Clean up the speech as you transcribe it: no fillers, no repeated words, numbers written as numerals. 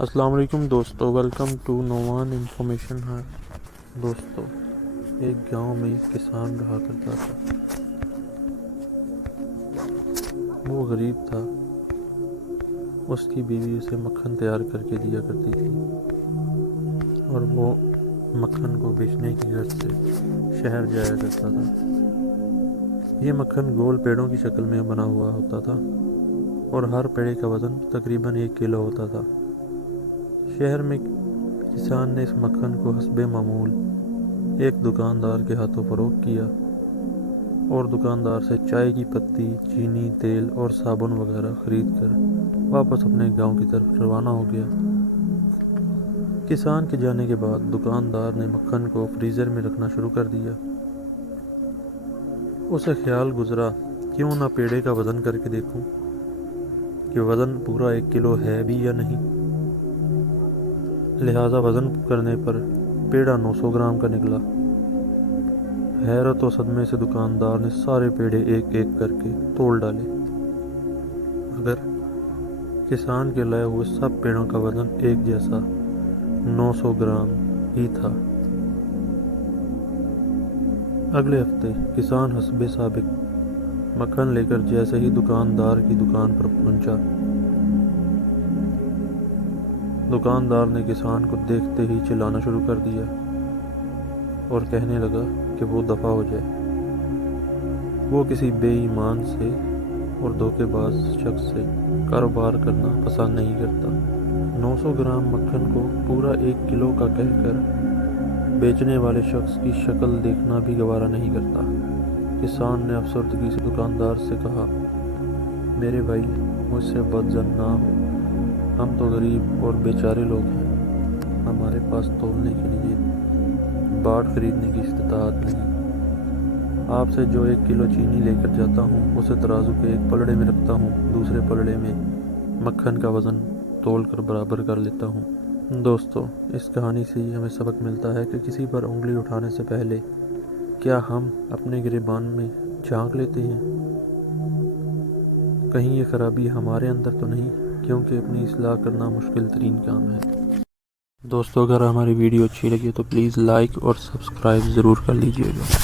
السلام علیکم دوستو، ویلکم ٹو نوان انفارمیشن ہے۔ دوستو، ایک گاؤں میں ایک کسان رہا کرتا تھا۔ وہ غریب تھا۔ اس کی بیوی اسے مکھن تیار کر کے دیا کرتی تھی اور وہ مکھن کو بیچنے کی غرض سے شہر جایا کرتا تھا۔ یہ مکھن گول پیڑوں کی شکل میں بنا ہوا ہوتا تھا اور ہر پیڑے کا وزن تقریباً 1 کلو ہوتا تھا۔ شہر میں کسان نے اس مکھن کو حسب معمول ایک دکاندار کے ہاتھوں فروخت کیا اور دکاندار سے چائے کی پتی، چینی، تیل اور صابن وغیرہ خرید کر واپس اپنے گاؤں کی طرف روانہ ہو گیا۔ کسان کے جانے کے بعد دکاندار نے مکھن کو فریزر میں رکھنا شروع کر دیا۔ اسے خیال گزرا، کیوں نہ پیڑے کا وزن کر کے دیکھوں کہ وزن پورا 1 کلو ہے بھی یا نہیں۔ لہذا وزن کرنے پر پیڑا 900 گرام کا نکلا۔ حیرت و صدمے سے دکاندار نے سارے پیڑے ایک ایک کر کے تول ڈالے، مگر کسان کے لائے ہوئے سب پیڑوں کا وزن ایک جیسا 900 گرام ہی تھا۔ اگلے ہفتے کسان حسب سابق مکھن لے کر جیسے ہی دکاندار کی دکان پر پہنچا، دکاندار نے کسان کو دیکھتے ہی چلانا شروع کر دیا اور کہنے لگا کہ وہ دفع ہو جائے۔ وہ کسی بے ایمان سے اور دھوکے باز شخص سے کاروبار کرنا پسند نہیں کرتا۔ 900 گرام مکھن کو پورا 1 کلو کا کہہ کر بیچنے والے شخص کی شکل دیکھنا بھی گوارا نہیں کرتا۔ کسان نے افسردگی سے دکاندار سے کہا، میرے بھائی، مجھ سے بدظن نہ ہو، ہم تو غریب اور بیچارے لوگ ہیں، ہمارے پاس تولنے کے لیے باڑ خریدنے کی استطاعت نہیں۔ آپ سے جو 1 کلو چینی لے کر جاتا ہوں اسے ترازو کے ایک پلڑے میں رکھتا ہوں، دوسرے پلڑے میں مکھن کا وزن تول کر برابر کر لیتا ہوں۔ دوستو، اس کہانی سے ہمیں سبق ملتا ہے کہ کسی پر انگلی اٹھانے سے پہلے کیا ہم اپنے گریبان میں جھانک لیتے ہیں، کہیں یہ خرابی ہمارے اندر تو نہیں، کیونکہ اپنی اصلاح کرنا مشکل ترین کام ہے۔ دوستو، اگر ہماری ویڈیو اچھی لگی تو پلیز لائک اور سبسکرائب ضرور کر لیجیے گا۔